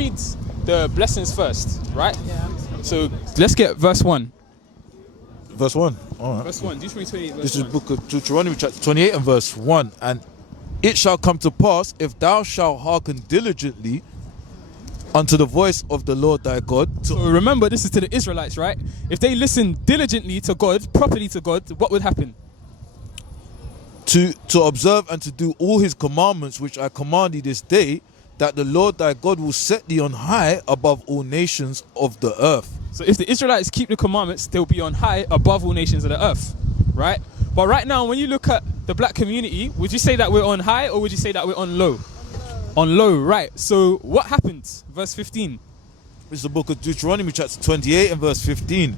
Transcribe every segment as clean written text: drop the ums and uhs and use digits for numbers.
read the blessings first, right? Yeah. So let's get verse 1. Verse 1. All right. Verse 1. Deuteronomy 28, verse This is 1. book of Deuteronomy chapter 28 and verse 1. And it shall come to pass, if thou shalt hearken diligently unto the voice of the Lord thy God. So remember, this is to the Israelites, right? If they listen diligently to God, properly to God, what would happen? To observe and to do all his commandments which I command thee this day, that the Lord thy God will set thee on high above all nations of the earth. So if the Israelites keep the commandments, they'll be on high above all nations of the earth, right? But right now, when you look at the black community, would you say that we're on high or would you say that we're on low? On low, right. So what happens? Verse 15. This is the book of Deuteronomy chapter 28 and verse 15.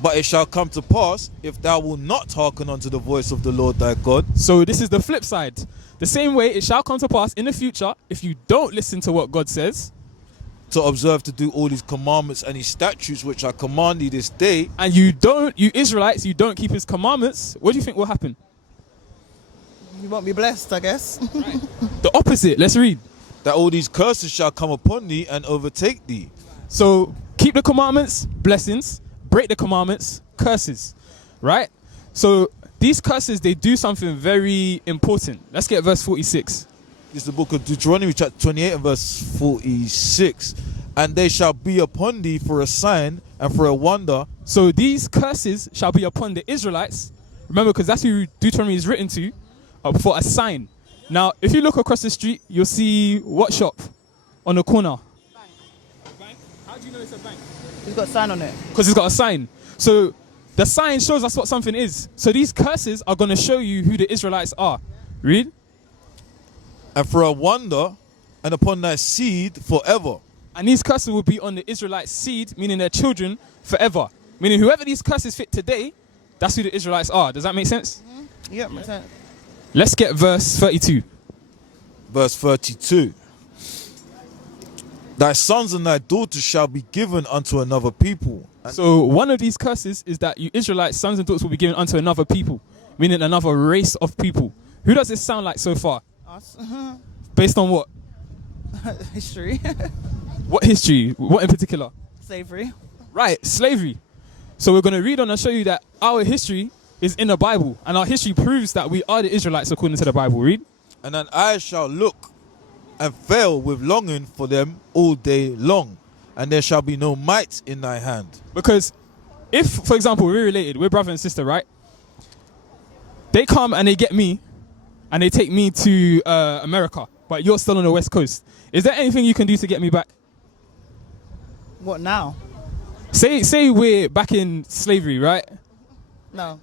But it shall come to pass, if thou wilt not hearken unto the voice of the Lord thy God. So this is the flip side. The same way it shall come to pass in the future, if you don't listen to what God says, to observe to do all his commandments and his statutes which I command thee this day. and you Israelites, you don't keep his commandments, what do you think will happen? You won't be blessed, I guess. Right. The opposite. Let's read. That all these curses shall come upon thee and overtake thee. So keep the commandments, blessings. Break the commandments, curses. Right? So these curses, they do something very important. Let's get verse 46. This is the book of Deuteronomy chapter 28 and verse 46. And they shall be upon thee for a sign and for a wonder. So these curses shall be upon the Israelites. Remember, because that's who Deuteronomy is written to, for a sign. Now, if you look across the street, you'll see what shop on the corner? Bank. How do you know it's a bank? It's got a sign on it. Because it's got a sign. So the sign shows us what something is. So these curses are going to show you who the Israelites are. Read. And for a wonder, and upon thy seed forever. And these curses will be on the Israelites' seed, meaning their children, forever. Meaning whoever these curses fit today, that's who the Israelites are. Does that make sense? Mm-hmm. Yeah, makes sense. Let's get verse 32. Verse 32. Thy sons and thy daughters shall be given unto another people. So one of these curses is that you Israelites, sons and daughters, will be given unto another people, meaning another race of people. Who does this sound like so far? Us. Based on what? History. What history? What in particular? Slavery. Right, slavery. So we're going to read on and show you that our history is in the Bible, and our history proves that we are the Israelites according to the Bible. Read. And thine eyes shall look and fail with longing for them all day long, and there shall be no might in thy hand. Because if, for example, we're related, we're brother and sister, right? They come and they get me, and they take me to America, but you're still on the West Coast. Is there anything you can do to get me back? What now? Say we're back in slavery, right? No.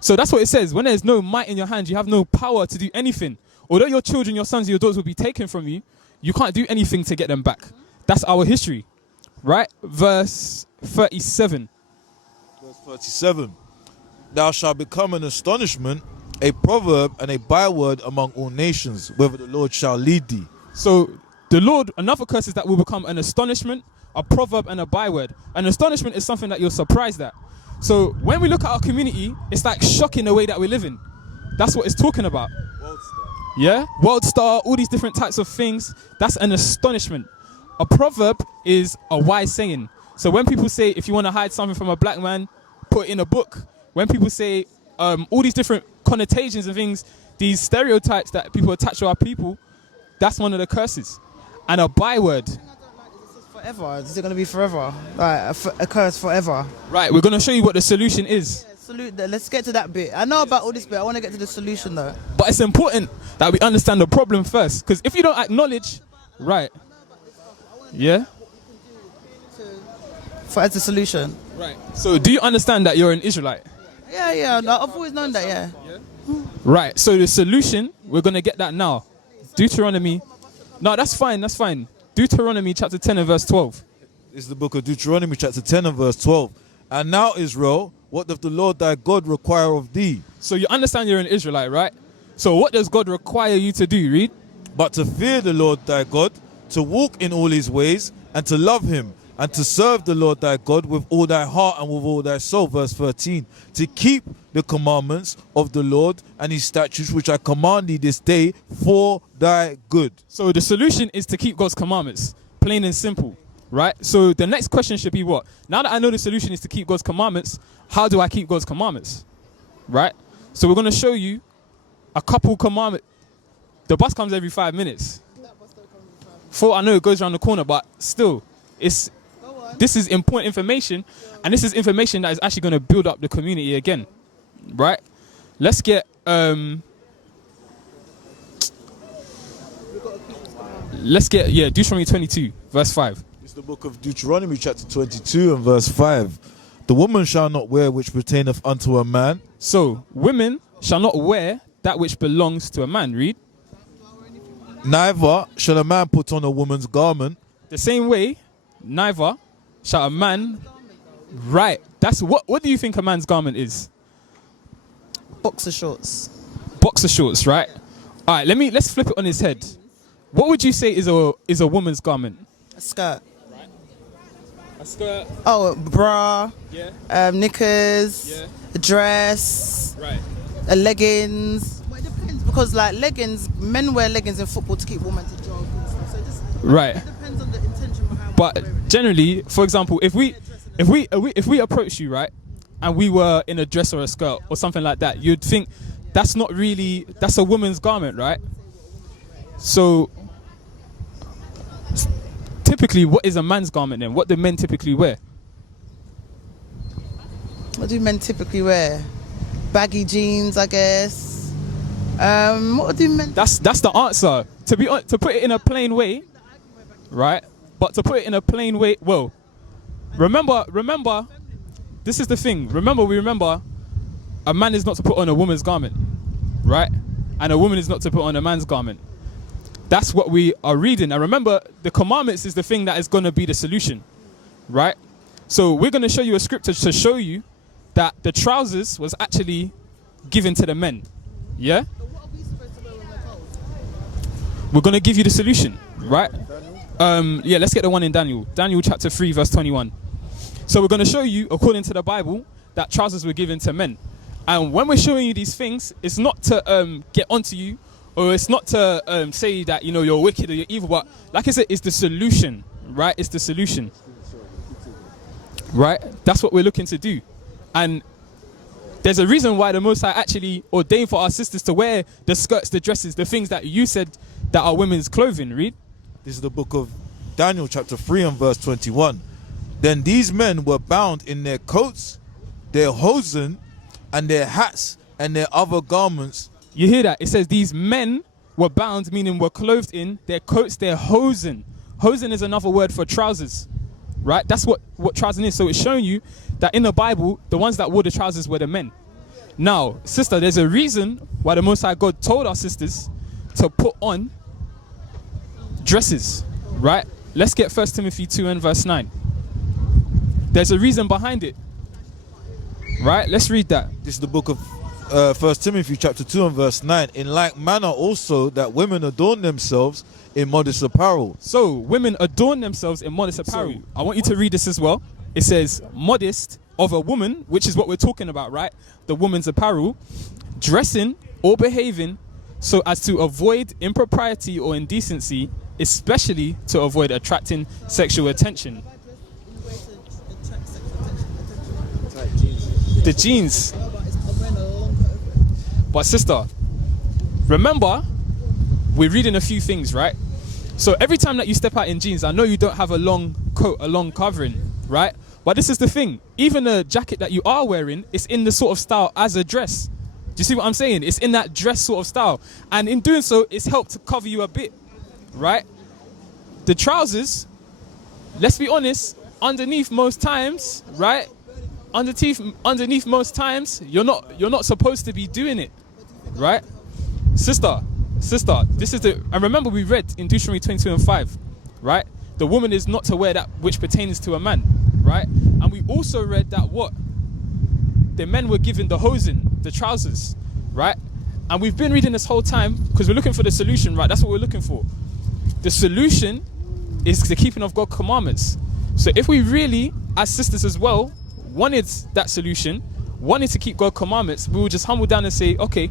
So that's what it says. When there's no might in your hand, you have no power to do anything. Although your children, your sons, your daughters will be taken from you, you can't do anything to get them back. That's our history, right? Verse 37. Verse 37. Thou shalt become an astonishment, a proverb, and a byword among all nations, whither the Lord shall lead thee. So the Lord, another curse is that will become an astonishment, a proverb, and a byword. An astonishment is something that you're surprised at. So when we look at our community, it's like shocking the way that we live in. That's what it's talking about. World star. Yeah? World star, all these different types of things. That's an astonishment. A proverb is a wise saying. So when people say, if you want to hide something from a black man, put it in a book. When people say all these different connotations and things, these stereotypes that people attach to our people, that's one of the curses. And a byword. Forever. Is it going to be forever? Like a curse forever? Right, we're going to show you what the solution is. Let's get to that bit. I know about all this bit. I want to get to the solution though. But it's important that we understand the problem first. Because if you don't acknowledge, right. Yeah? As a solution. Right. So do you understand that you're an Israelite? Yeah. No, I've always known that, yeah. Right. So the solution, we're going to get that now. Deuteronomy. No, that's fine. That's fine. Deuteronomy chapter 10 and verse 12. This is the book of Deuteronomy chapter 10 and verse 12. And now, Israel, what doth the Lord thy God require of thee? So you understand you're an Israelite, right? So what does God require you to do? Read. But to fear the Lord thy God, to walk in all his ways, and to love him, and to serve the Lord thy God with all thy heart and with all thy soul. Verse 13. To keep the commandments of the Lord and his statutes which I command thee this day for thy good. So the solution is to keep God's commandments. Plain and simple, right? So the next question should be what? Now that I know the solution is to keep God's commandments, how do I keep God's commandments, right? So we're going to show you a couple commandments. The bus comes every 5 minutes. I know it goes around the corner, but still, this is important information, and this is information that is actually going to build up the community again, right? Let's get Deuteronomy 22 verse 5. It's the book of Deuteronomy chapter 22 and verse 5. The woman shall not wear which pertaineth unto a man. So women shall not wear that which belongs to a man. Read. Neither shall a man put on a woman's garment. The same way, neither shall a man. Right. That's what do you think a man's garment is? Boxer shorts. Boxer shorts, right? All right, let's flip it on his head. What would you say is a woman's garment? A skirt. Right. A skirt. Oh, bra. Yeah. Knickers. Yeah. A dress. Right. A leggings. Well, it depends because like leggings, men wear leggings in football to keep women to jog and stuff. So it just right. It depends on the intention behind. But generally, for example, if we approach you, right, and we were in a dress or a skirt or something like that, you'd think that's a woman's garment, right? So typically, what is a man's garment then? What do men typically wear? What do men typically wear? Baggy jeans, I guess. What do men? That's the answer. To put it in a plain way, right? But to put it in a plain way, well, remember, this is the thing. Remember, a man is not to put on a woman's garment, right? And a woman is not to put on a man's garment. That's what we are reading. And remember, the commandments is the thing that is going to be the solution, right? So we're going to show you a scripture to show you that the trousers was actually given to the men. Yeah? What are we supposed to wear when we're cold? We're going to give you the solution, right? Let's get the one in Daniel. Daniel chapter 3 verse 21. So we're going to show you, according to the Bible, that trousers were given to men. And when we're showing you these things, it's not to get onto you, or it's not to say that, you're wicked or you're evil, but like I said, it's the solution, right? It's the solution, right? That's what we're looking to do. And there's a reason why the Most High actually ordained for our sisters to wear the skirts, the dresses, the things that you said that are women's clothing. Read. This is the book of Daniel chapter 3 and verse 21. Then these men were bound in their coats, their hosen, and their hats, and their other garments. You hear that? It says these men were bound, meaning were clothed in their coats, their hosen. Hosen is another word for trousers, right? That's what trousers is. So it's showing you that in the Bible, the ones that wore the trousers were the men. Now, sister, there's a reason why the Most High God told our sisters to put on dresses, right? Let's get 1 Timothy 2 and verse 9. There's a reason behind it, right? Let's read that. This is the book of 1 Timothy chapter 2 and verse 9. In like manner also that women adorn themselves in modest apparel. So women adorn themselves in modest apparel. I want you to read this as well. It says modest of a woman, which is what we're talking about, right? The woman's apparel, dressing or behaving so as to avoid impropriety or indecency, especially to avoid attracting sexual attention. The jeans. But sister, remember, we're reading a few things, right? So every time that you step out in jeans, I know you don't have a long coat, a long covering, right? But this is the thing. Even a jacket that you are wearing is in the sort of style as a dress. Do you see what I'm saying? It's in that dress sort of style. And in doing so, it's helped to cover you a bit, right? The trousers, let's be honest, underneath most times, right? Underneath most times, you're not supposed to be doing it, right? Sister, this is and remember we read in Deuteronomy 22 and 5, right? The woman is not to wear that which pertains to a man, right? And we also read that the men were given the hosen, the trousers, right? And we've been reading this whole time because we're looking for the solution, right? That's what we're looking for. The solution is the keeping of God's commandments. So if we really, as sisters as well, wanted that solution, wanted to keep God's commandments, we will just humble down and say, okay,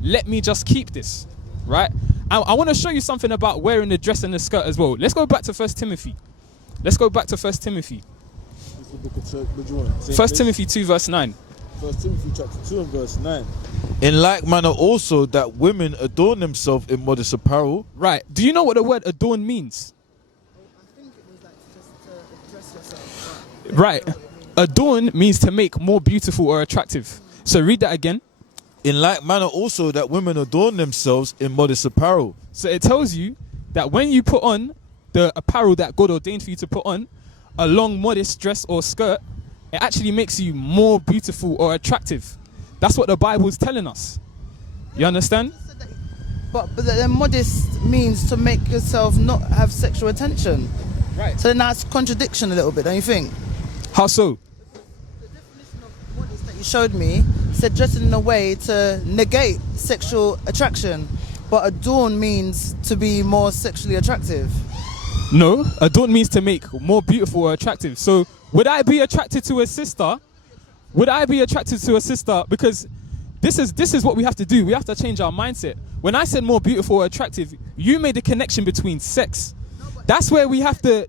let me just keep this, right? I want to show you something about wearing the dress and the skirt as well. Let's go back to 1 Timothy. Let's go back to 1 Timothy. What do you want? 1 Timothy 2 verse 9. 1 Timothy chapter 2 and verse 9. In like manner also that women adorn themselves in modest apparel. Right. Do you know what the word adorn means? I think it was like just to dress yourself. Right. Adorn means to make more beautiful or attractive. So read that again. In like manner also that women adorn themselves in modest apparel. So it tells you that when you put on the apparel that God ordained for you to put on, a long modest dress or skirt, it actually makes you more beautiful or attractive. That's what the Bible's telling us. You understand? But then modest means to make yourself not have sexual attention. Right. So then that's contradiction a little bit, don't you think? How so? The definition of modest that you showed me said dressing in a way to negate sexual attraction, but adorn means to be more sexually attractive. No, adorn means to make more beautiful or attractive. So would I be attracted to a sister? Would I be attracted to a sister? Because this is what we have to do. We have to change our mindset. When I said more beautiful or attractive, you made a connection between sex. That's where we have to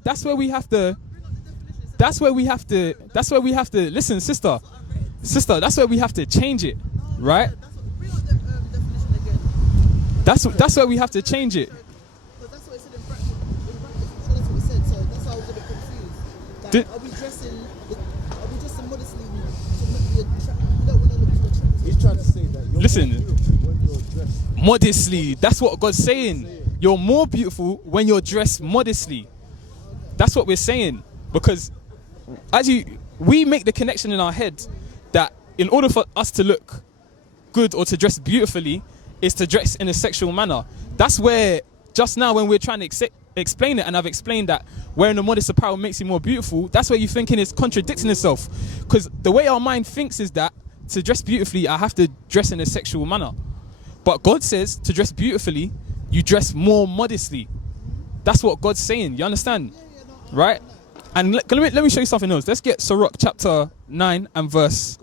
listen, sister, that's where we have to change it, right? That's where we have to change it. That's what it said in brackets. So that's what it said. So that's why I was a bit confused. Like, are we dressing modestly to make the attractive? We don't want to look too attractive. He's trying to say that you're Listen. more beautiful when you're dressed. Modestly, that's what God's saying. You're more beautiful when you're dressed modestly. That's what we're saying. Because we make the connection in our head that in order for us to look good or to dress beautifully is to dress in a sexual manner. That's where just now when we're trying to explain it, and I've explained that wearing a modest apparel makes you more beautiful, that's where you're thinking it's contradicting itself. Because the way our mind thinks is that to dress beautifully, I have to dress in a sexual manner. But God says to dress beautifully, you dress more modestly. That's what God's saying. You understand? Right? And let me show you something else. Let's get Sirach chapter 9 and verse...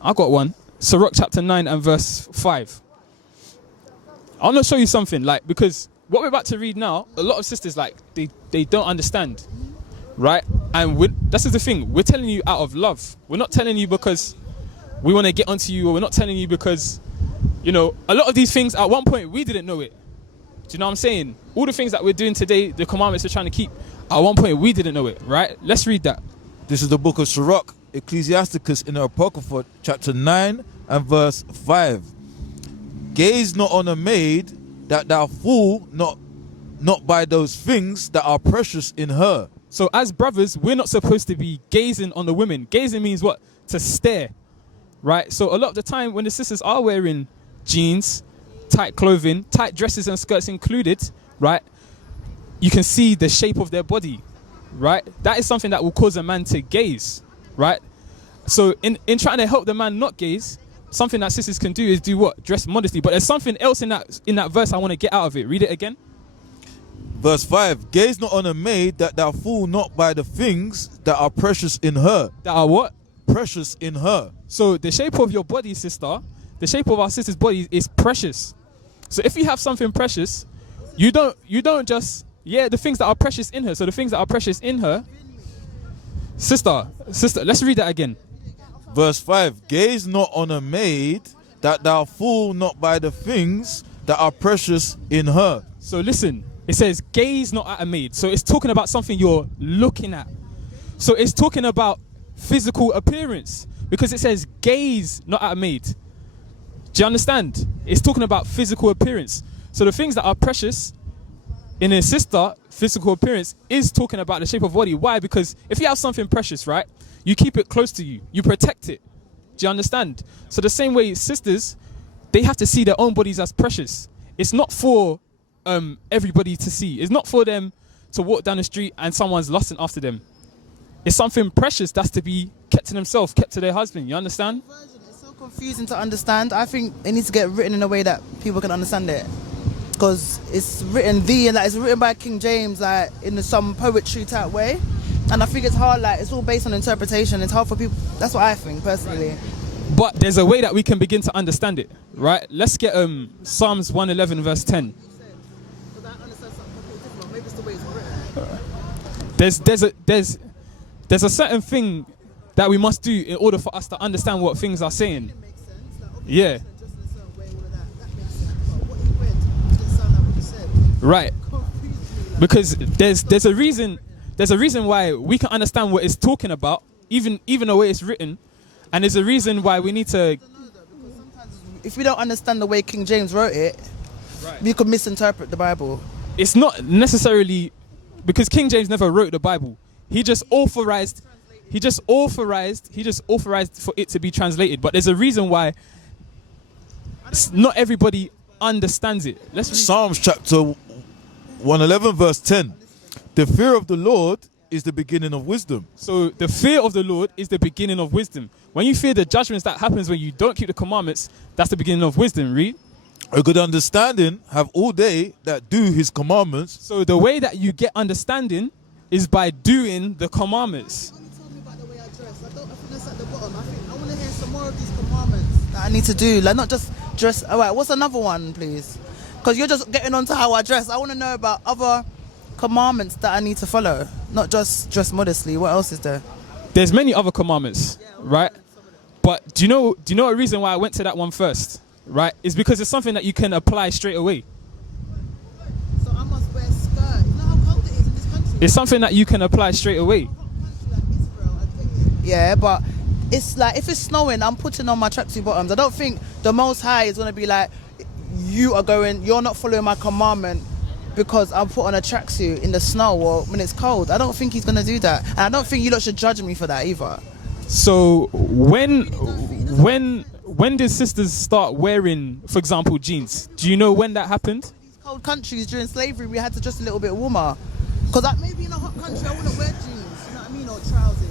I got one. Sirach chapter 9 and verse 5. I want to show you something, like, because what we're about to read now, a lot of sisters, like, they don't understand, right? And this is the thing. We're telling you out of love. We're not telling you because we want to get onto you, or we're not telling you because, you know, a lot of these things, at one point, we didn't know it. Do you know what I'm saying? All the things that we're doing today, the commandments we're trying to keep, at one point, we didn't know it, right? Let's read that. This is the book of Sirach, Ecclesiasticus in the Apocrypha, chapter 9 and verse 5. Gaze not on a maid, that thou fool not by those things that are precious in her. So as brothers, we're not supposed to be gazing on the women. Gazing means what? To stare, right? So a lot of the time when the sisters are wearing jeans, tight clothing, tight dresses and skirts included, right? You can see the shape of their body, right? That is something that will cause a man to gaze, right? So in trying to help the man not gaze, something that sisters can do is do what? Dress modestly. But there's something else in that verse I want to get out of it. Read it again. Verse 5. Gaze not on a maid, that thou fool not by the things that are precious in her. That are what? Precious in her. So the shape of your body, sister, the shape of our sister's body is precious. So if you have something precious, you don't just, the things that are precious in her. So the things that are precious in her, sister, let's read that again. Verse 5. Gaze not on a maid, that thou fool not by the things that are precious in her. So listen, it says gaze not at a maid. So it's talking about something you're looking at. So it's talking about physical appearance, because it says gaze not at a maid. Do you understand? It's talking about physical appearance. So the things that are precious in a sister, physical appearance, is talking about the shape of body. Why? Because if you have something precious, right, you keep it close to you. You protect it. Do you understand? So the same way sisters, they have to see their own bodies as precious. It's not for everybody to see. It's not for them to walk down the street and someone's lusting after them. It's something precious that's to be kept to themselves, kept to their husband. You understand? It's so confusing to understand. I think it needs to get written in a way that people can understand it. Because it's written it's written by King James, like in some poetry type way. And I think it's hard, like it's all based on interpretation. It's hard for people. That's what I think personally. But there's a way that we can begin to understand it, right? Let's get Psalms 111 verse 10. there's a certain thing that we must do in order for us to understand what things are saying. It makes sense. Like, Yeah. just in a certain way, all of that makes sense. But what he read didn't sound like what you said. Right. Confused me, like, Because there's a reason why we can understand what it's talking about, even the way it's written, and there's a reason why we need to. I don't know though, because sometimes if we don't understand the way King James wrote it, we could misinterpret the Bible. It's not necessarily because King James never wrote the Bible. He just authorized for it to be translated. But there's a reason why not everybody understands it. Let's read. Psalms chapter 111 verse 10. The fear of the Lord is the beginning of wisdom. So the fear of the Lord is the beginning of wisdom. When you fear the judgments that happens when you don't keep the commandments, that's the beginning of wisdom. Read. A good understanding have all they that do his commandments. So the way that you get understanding is by doing the commandments. Only told me about the way I dress. I think that's at the bottom. I want to hear some more of these commandments that I need to do. Like, not just dress. All right, what's another one, please? Because you're just getting onto how I dress. I want to know about other commandments that I need to follow, not just dress modestly. What else is there? There's many other commandments, right? But do you know a reason why I went to that one first? Right? It's because it's something that you can apply straight away. So I must wear a skirt. You know how cold it is in this country? It's something that you can apply straight away. Yeah, but it's like if it's snowing, I'm putting on my tracksuit bottoms. I don't think the Most High is going to be like, you're not following my commandment because I'm put on a tracksuit in the snow or when it's cold. I don't think he's going to do that. And I don't think you lot should judge me for that either. So when did sisters start wearing, for example, jeans? Do you know when that happened? These cold countries during slavery, we had to dress a little bit warmer. Because maybe in a hot country, I wouldn't wear jeans, you know what I mean, or trousers.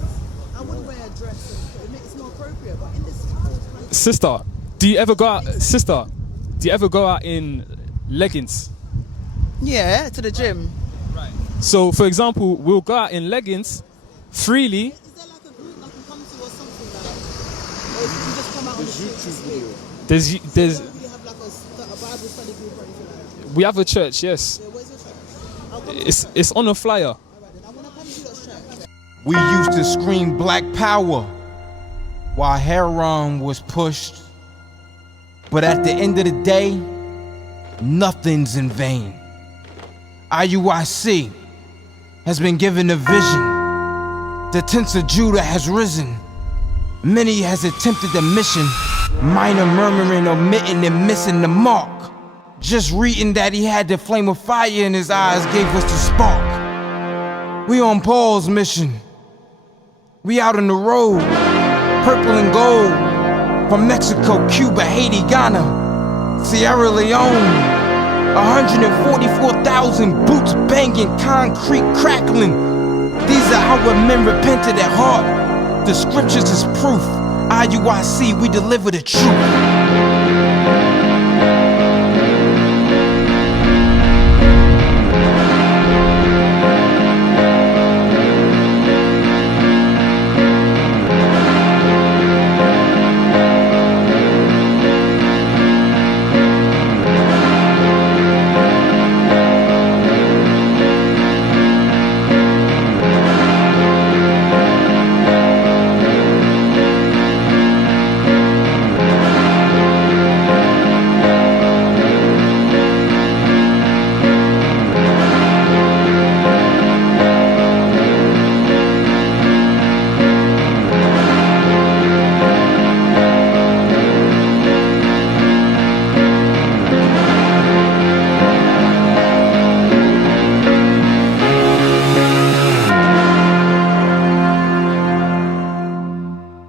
I would wear a dress, and it's more appropriate. But in this cold country, Sister, do you ever go out in leggings? yeah, to the gym. So, for example, we'll go out in leggings freely. Is there like a group I can come to or something like? Or you can just come out on the street to speak? There's We really have like a Bible study group or anything like that. we have a church, yes. Yeah, where's your church? I'll come to It's on a flyer. Alright then, I want to come to your church. We used to scream black power while heroin was pushed. But at the end of the day, nothing's in vain. IUIC has been given a vision. The tents of Judah has risen. Many has attempted the mission. Minor murmuring, omitting, and missing the mark. Just reading that he had the flame of fire in his eyes gave us the spark. We on Paul's mission. We out on the road, purple and gold. From Mexico, Cuba, Haiti, Ghana, Sierra Leone. 144,000 boots banging, concrete crackling. These are our men repented at heart. The scriptures is proof. IUIC, we deliver the truth.